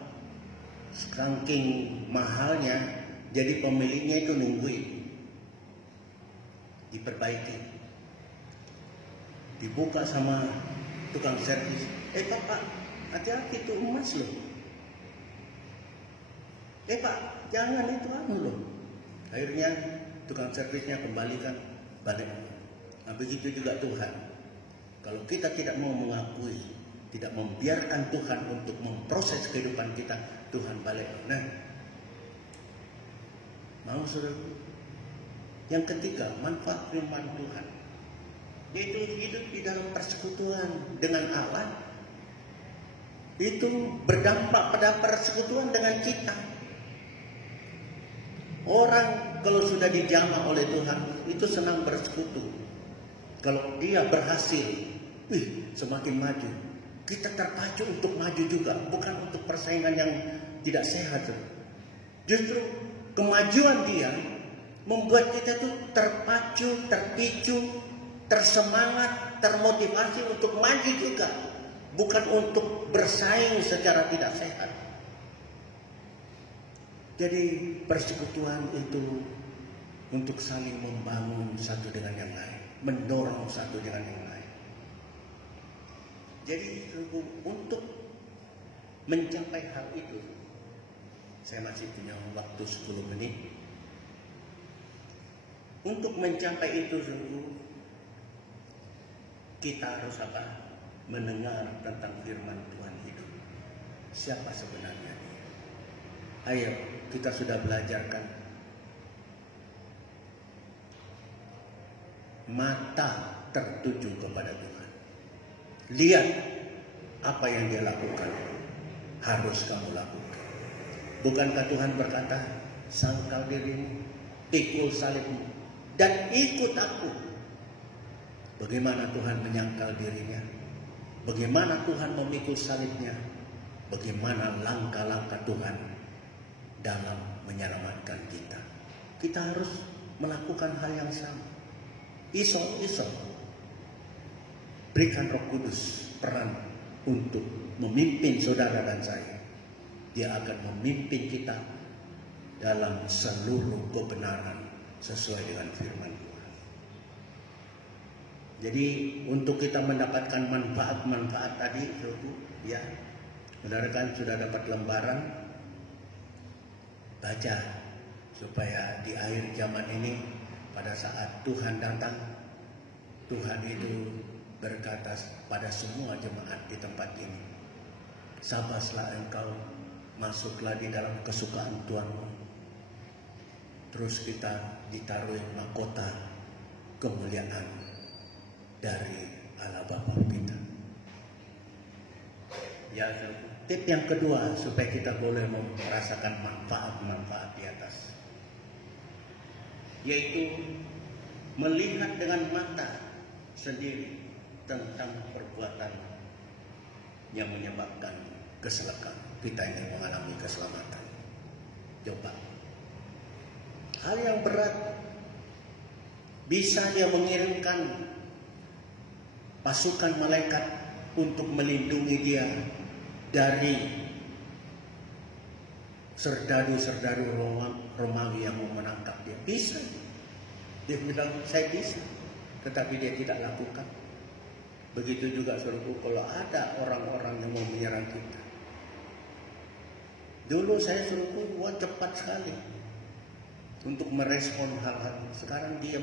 saking mahalnya Jadi pemiliknya itu nungguin, diperbaiki, dibuka sama tukang servis. Pak, hati-hati itu emas loh. Pak, jangan itu loh. Akhirnya tukang servisnya kembalikan balik. Nah, begitu juga Tuhan. Kalau kita tidak mau mengakui, tidak membiarkan Tuhan untuk memproses kehidupan kita, Tuhan balik. Nah, mau saudara. Yang ketiga, manfaat firman Tuhan, yaitu hidup di dalam persekutuan dengan Allah. Itu berdampak pada persekutuan dengan kita. Orang kalau sudah dijamah oleh Tuhan itu senang bersekutu. Kalau dia berhasil, semakin maju. Kita terpacu untuk maju juga, bukan untuk persaingan yang tidak sehat. Justru kemajuan dia membuat kita tuh terpacu, terpicu, tersemangat, termotivasi untuk maju juga, bukan untuk bersaing secara tidak sehat. Jadi persekutuan itu untuk saling membangun satu dengan yang lain, mendorong satu dengan yang lain. Jadi untuk mencapai hal itu, saya masih punya waktu 10 menit. Untuk mencapai itu kita harus apa? Mendengar tentang firman Tuhan hidup. Siapa sebenarnya dia? Ayo, kita sudah belajarkan. Mata tertuju kepada Tuhan. Lihat apa yang dia lakukan. Harus kamu lakukan. Bukankah Tuhan berkata, sangkal dirimu, pikul salibmu, dan ikut aku. Bagaimana Tuhan menyangkal dirinya? Bagaimana Tuhan memikul salibnya? Bagaimana langkah-langkah Tuhan dalam menyelamatkan kita? Kita harus melakukan hal yang sama. Isol. Berikan Roh Kudus peran untuk memimpin saudara dan saya. Dia akan memimpin kita dalam seluruh kebenaran sesuai dengan firman Tuhan. Jadi untuk kita mendapatkan manfaat-manfaat tadi, ya, saudara kan sudah dapat lembaran, baca supaya di akhir zaman ini pada saat Tuhan datang, Tuhan itu berkata pada semua jemaat di tempat ini, sabaslah engkau, masuklah di dalam kesukaan Tuhanmu. Terus kita ditaruh mahkota kemuliaan dari Allah Bapa kita. Ya, tip yang kedua supaya kita boleh merasakan manfaat-manfaat di atas, yaitu melihat dengan mata sendiri tentang perbuatan yang menyebabkan kecelakaan kita ini mengalami keselamatan. Coba, hal yang berat bisa dia mengirimkan pasukan malaikat untuk melindungi dia dari serdadu-serdadu Romawi yang mau menangkap dia. Bisa. Dia bilang, saya bisa. Tetapi dia tidak lakukan. Begitu juga saudaraku, kalau ada orang-orang yang mau menyerang kita. Dulu saya saudaraku cepat sekali untuk merespon hal-hal. Sekarang diam.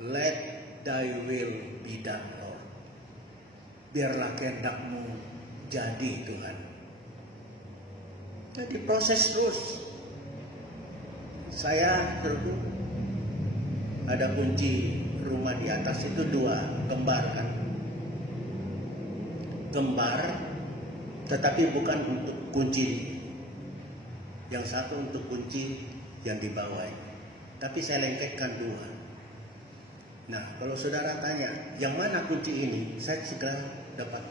Let thy will be done, Lord. Biarlah kehendak-Mu jadi, Tuhan. Jadi proses terus. Saya saudaraku, ada kunci rumah di atas itu 2 kembar kan. Kembar, tetapi bukan untuk kunci. Yang satu untuk kunci yang di bawah. Tapi saya lengketkan 2. Nah, kalau saudara tanya, yang mana kunci ini? Saya segera dapat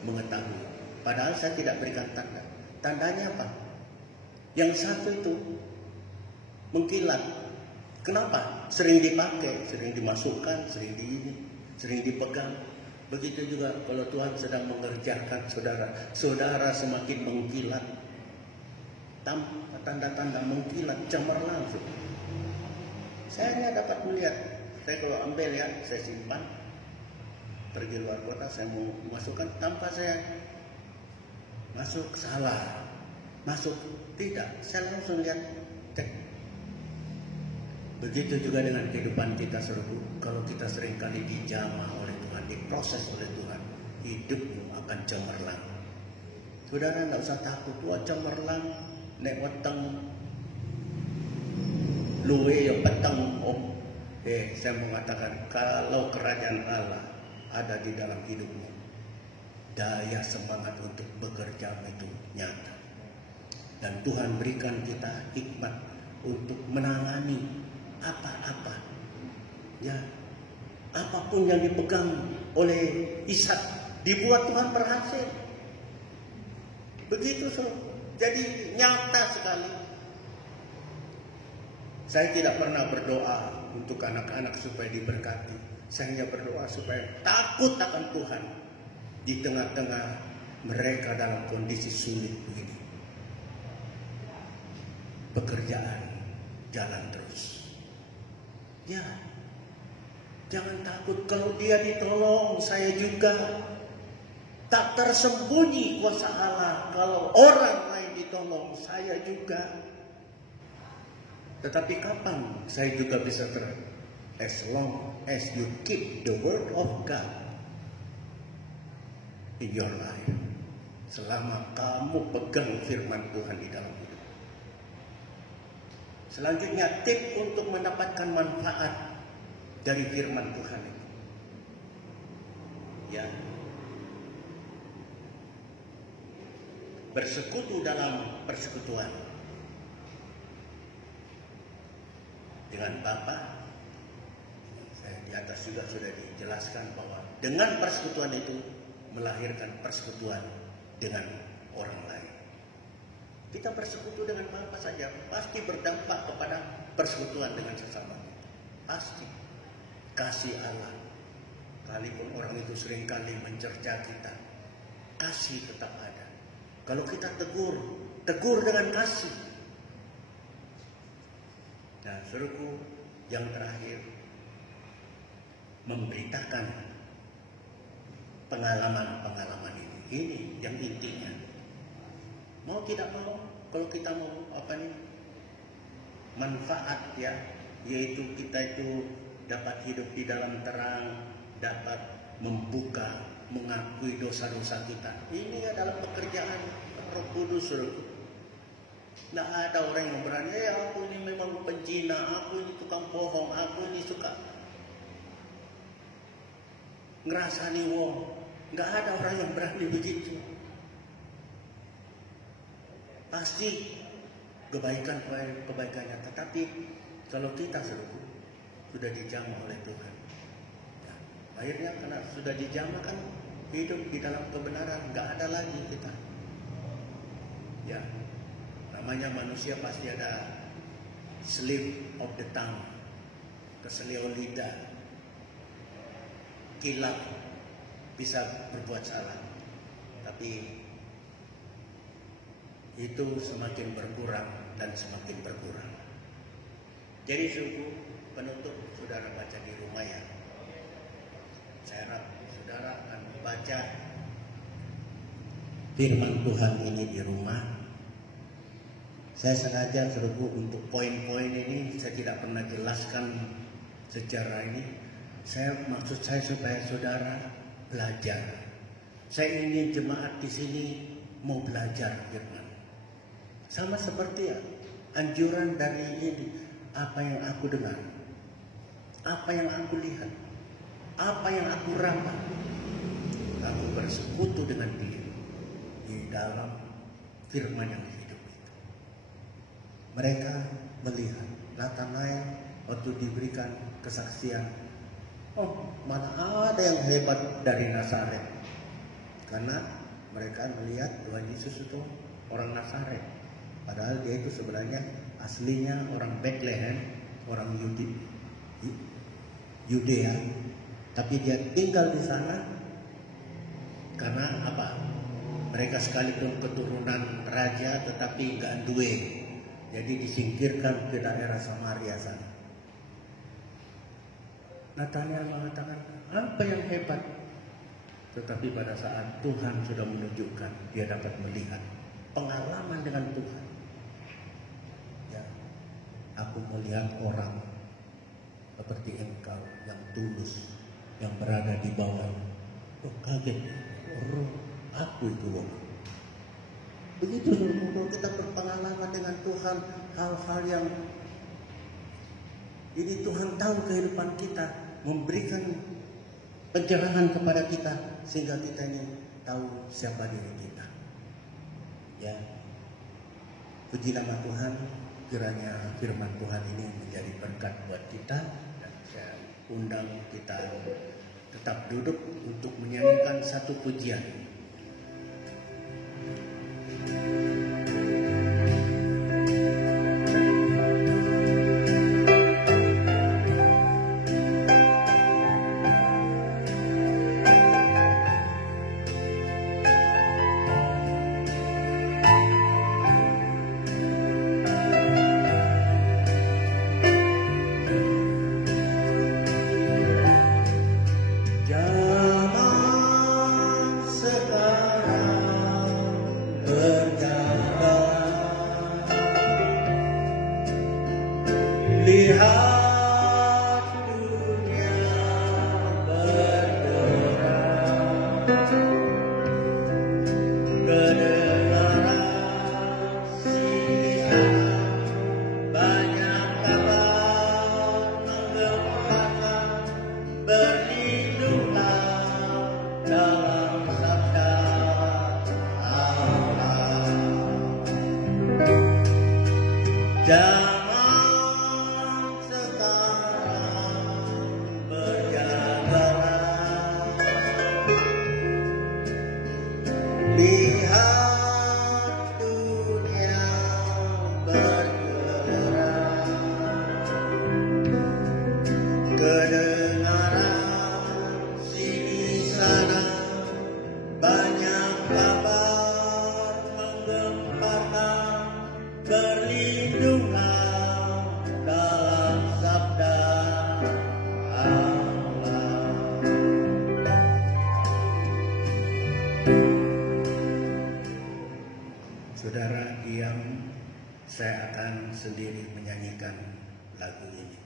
mengetahui. Padahal saya tidak berikan tanda. Tandanya apa? Yang satu itu mengkilat. Kenapa? Sering dipakai, sering dimasukkan, sering dipegang. Begitu juga kalau Tuhan sedang mengerjakan saudara, saudara semakin mengkilat. tanda-tanda mengkilat, cemerlang. Saya hanya dapat melihat. Saya kalau ambil ya, saya simpan. Pergi luar kota, saya mau masukkan tanpa saya masuk salah, masuk tidak, saya langsung lihat cek. Begitu juga dengan kehidupan kita saudaraku. Kalau kita seringkali dijamah oleh Tuhan, diproses oleh Tuhan, hidupmu akan cemerlang. Saudara tidak usah takut, wah cemerlang, nek weteng, luwe ya peteng. Saya mengatakan kalau kerajaan Allah ada di dalam hidupmu, daya semangat untuk bekerja itu nyata. Dan Tuhan berikan kita hikmat untuk menangani apa-apa. Ya, apapun yang dipegang oleh Ishak dibuat Tuhan berhasil. Begitu jadi nyata sekali. Saya tidak pernah berdoa untuk anak-anak supaya diberkati. Saya hanya berdoa supaya takut akan Tuhan di tengah-tengah mereka dalam kondisi sulit begini. Pekerjaan jalan terus. Ya, jangan takut kalau dia ditolong, saya juga. Tak tersembunyi kuasa Allah kalau orang lain ditolong, saya juga. Tetapi kapan saya juga bisa as long as you keep the word of God in your life. Selama kamu pegang firman Tuhan di dalam hidup. Selanjutnya tip untuk mendapatkan manfaat dari firman Tuhan itu. Ya. Bersekutu dalam persekutuan dengan Bapa. Saya di atas juga sudah dijelaskan bahwa dengan persekutuan itu melahirkan persekutuan dengan orang lain. Kita bersekutu dengan Bapa saja pasti berdampak kepada persekutuan dengan sesama. Pasti kasih Allah. Kalaupun orang itu seringkali mencerca kita, kasih tetap ada. Kalau kita tegur dengan kasih. Nah, suruhku yang terakhir, memberitakan pengalaman-pengalaman ini. Ini yang intinya. Mau tidak mau, kalau kita mau manfaat ya, yaitu kita itu dapat hidup di dalam terang, dapat membuka, mengakui dosa-dosa kita. Ini adalah pekerjaan Roh Kudus. Tidak ada orang yang berani, aku ini memang pencina, aku ini tukang bohong, aku ini suka ngerasani wong. Nggak ada orang yang berani begitu. Pasti kebaikannya. Tetapi kalau kita sudah dijamah oleh Tuhan, ya, akhirnya karena sudah dijamah kan hidup di dalam kebenaran, nggak ada lagi kita. Ya, namanya manusia pasti ada slip of the tongue, keselio lidah, kilap, bisa berbuat salah. Tapi itu semakin berkurang dan semakin berkurang. Jadi sungguh penutup, saudara baca di rumah ya. Saya harap saudara akan membaca firman Tuhan ini di rumah. Saya sengaja untuk poin-poin ini saya tidak pernah jelaskan secara ini. Maksud saya supaya saudara belajar. Saya ingin jemaat di sini mau belajar firman. Sama seperti ya, anjuran dari ini, apa yang aku dengar, apa yang aku lihat, apa yang aku rapat, aku bersekutu dengan dia di dalam firman yang hidup itu. Mereka melihat Natanael waktu diberikan kesaksian, mana ada yang hebat dari Nazaret, karena mereka melihat Tuhan Yesus itu orang Nazaret. Padahal dia itu sebenarnya aslinya orang Bethlehem, orang Yudea, tapi dia tinggal di sana karena apa? Mereka sekalipun keturunan raja tetapi nggak duwe. Jadi disingkirkan ke daerah Samaria sana. Nataniel mengatakan, apa yang hebat? Tetapi pada saat Tuhan sudah menunjukkan, dia dapat melihat pengalaman dengan Tuhan. Ya, aku melihat orang seperti engkau yang tulus, yang berada di bawah. Oh, kaget. Oh, aku itu loh. Begitu kalau kita berpengalaman dengan Tuhan, hal-hal yang ini Tuhan tahu kehidupan kita, memberikan pencerahan kepada kita sehingga kita ini tahu siapa diri kita. Ya, puji nama Tuhan, kiranya firman Tuhan ini menjadi berkat buat kita, dan saya undang kita tetap duduk untuk menyanyikan satu pujian. Saudara, diam, saya akan sendiri menyanyikan lagu ini.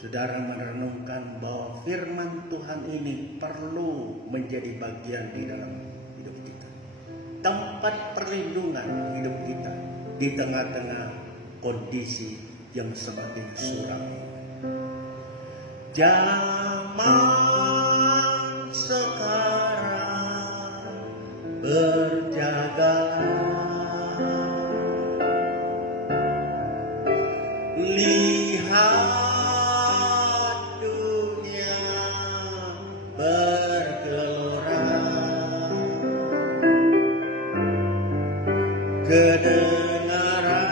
Saudara merenungkan bahwa firman Tuhan ini perlu menjadi bagian di dalam hidup kita. Tempat perlindungan hidup kita di tengah-tengah kondisi yang semakin suram. Zaman sekarang berjagalah. Lihat dunia bergelora, kedengaran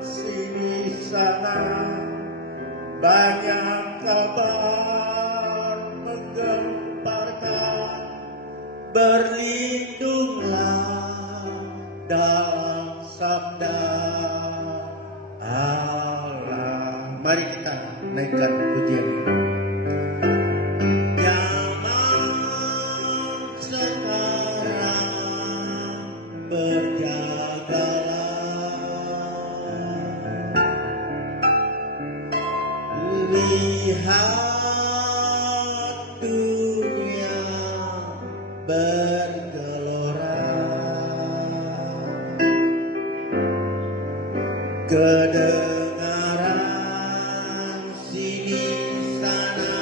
sini sana banyak kabar menggemparkan, berlindunglah dalam sabda Allah. Mari kita naikkan pujian ini. Zaman sekarang berjagalah, lihat dunia bergelora, kedengaran sini sana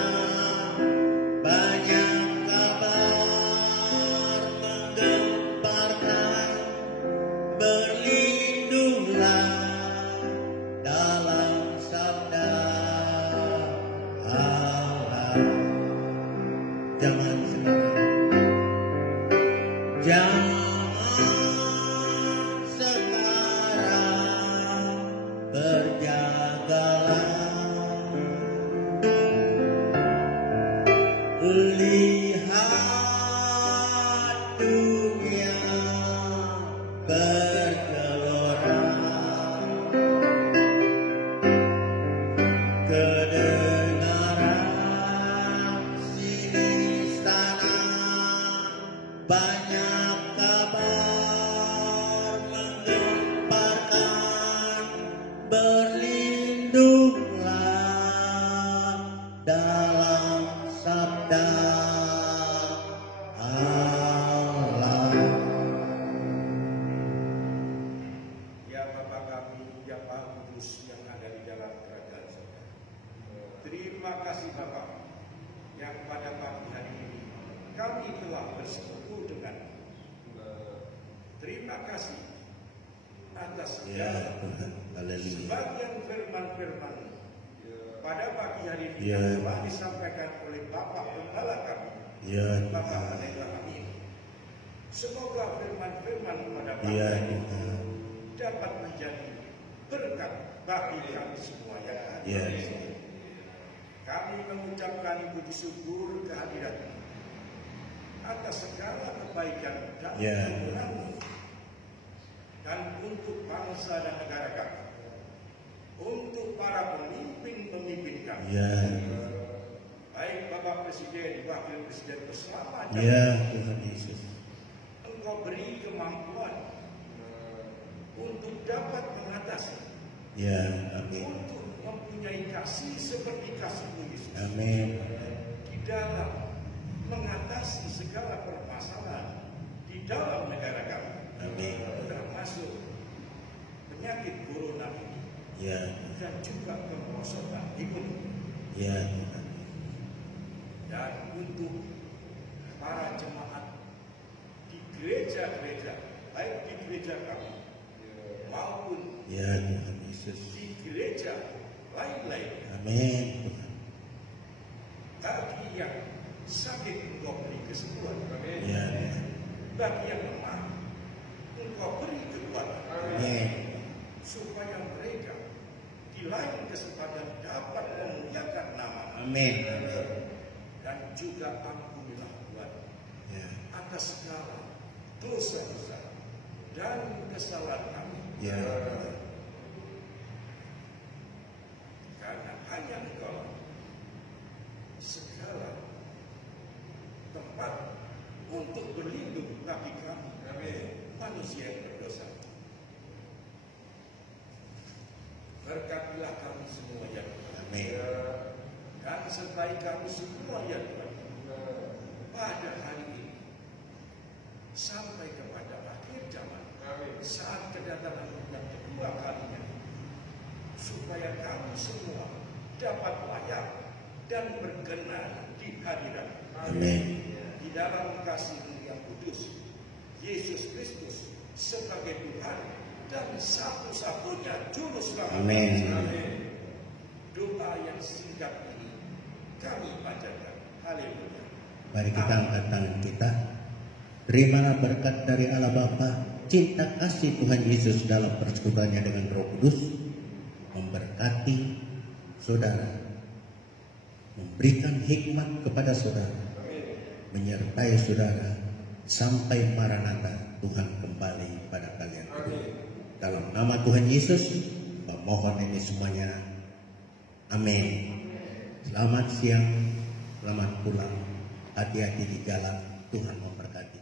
banyak kabar menggemparkan, berlindunglah dalam sabda Allah. Zaman sekarang, zaman sekarang berjagalah, lihat dunia banyak kabar menggemparkan, berlindunglah dalam sabda Allah. Ya Bapa kami, ya Maha Kudus yang ada di dalam kerajaan surga. Terima kasih Bapa yang pada pagi hari ini kami telah bersekutu dengan. Terima kasih atas Ya Tuhan, haleluya. sebagian firman-firman pada pagi hari ini Ya. yang telah disampaikan oleh Bapak Gembala kami, Ya Bapak Tuhan, Pendeta kami. Semoga firman-firman pada pagi ya hari ini Tuhan, dapat menjadi berkat bagi kami semua yang ada. ya Kami mengucapkan puji syukur kehadirat-Mu atas segala kebaikan dan Ya. kebenaran-Mu, dan untuk bangsa dan negara kami, untuk para pemimpin-pemimpin kami, ya baik Bapak Presiden, Wakil Presiden bersama ya Tuhan Yesus. Engkau beri kemampuan untuk dapat mengatasi, Ya, amin, untuk mempunyai kasih seperti kasih-Mu Yesus amin, di dalam mengatasi segala permasalahan di dalam negara kami, amin. termasuk penyakit corona ini Ya, dan juga kemerosotan ekonomi, ya Tuhan, dan untuk para jemaat di gereja-gereja, baik di gereja kami maupun ya Tuhan Yesus. di gereja lain-lain. Amin Tuhan. Bagi yang sakit Engkau beri kesembuhan, Ya Tuhan. bagi yang lemah Engkau beri kekuatan, Amin. supaya mereka di lain kesempatan dapat memuliakan nama. Amin. Dan juga ampunilah Tuhan Ya, atas segala dosa-dosa dan kesalahan kami, ya karena hanya Engkau segala tempat untuk berlindung bagi kami, manusia yang berdosa. Berkatilah kami semua ya Tuhan, amin. dan sertai kami semua ya Tuhan pada hari ini sampai kepada akhir zaman, saat kedatangan yang kedua kalinya, supaya kami semua dapat layak dan berkenan di hadirat Amin. di dalam kasih yang kudus Yesus Kristus sebagai Tuhan dan satu-satunya juru selamat. Amin. Doa yang singkat ini kami panjatkan. Haleluya. Mari kita angkat tangan kita. Terimalah berkat dari Allah Bapa, cinta kasih Tuhan Yesus dalam persekutuannya dengan Roh Kudus, memberkati saudara, memberikan hikmat kepada saudara, menyertai saudara sampai Maranatha, Tuhan kembali pada kalian. Dalam nama Tuhan Yesus, memohon ini semuanya. Amin. Selamat siang, selamat pulang, hati-hati di jalan, Tuhan memberkati.